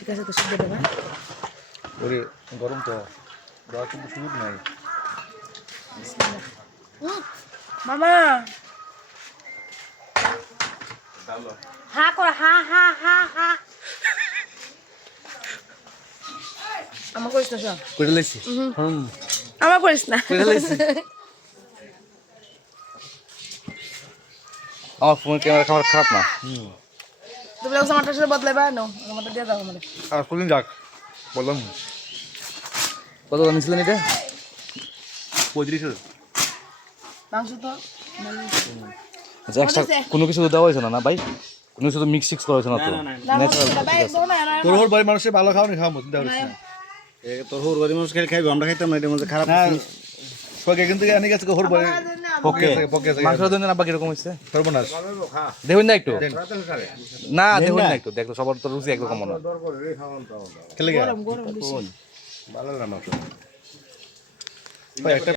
ঠিক আছে তো সিদ্ধ দেবা ওরে গরম তো দেওয়ার কিন্তু সুযোগ নাই মামা হা কর হা হা হা হা আমার করিস না সব করে লাইছি আমার করিস না করে লাইছি আমার ফোন ক্যামেরা খাবার খারাপ না তুমি লোক আমারটার সাথে বদলাইবা নো আমারটা দিয়ে দাও আমাদের আর কোনদিন যাক বললাম কত দাম নিয়েছিলেন এটা 35 মাংস তো আচ্ছা এক্সট্রা কোনো কিছু দেওয়া হয়েছে না ভাই কোনো কিছু তো মিক্স সিক্স করা হয়েছে না তো তোর হোর বাড়ির মানুষের ভালো খাওয়া খাওয়া মতো দেওয়া হচ্ছে না তোর হোর বাড়ির মানুষ খেলে খাইবে আমরা খাইতাম না এটার মধ্যে খারাপ পকে কিন্তু এনে গেছে হোর বাড়ি পকে পকে মাংসের জন্য না বাকি রকম হচ্ছে সর্বনাশ দেখুন না একটু না দেখুন না একটু দেখো সবার তো রুচি একরকম মনে হয় খেলে গেছে গরম গরম বেশি ভালো না মাংস ভাই একটা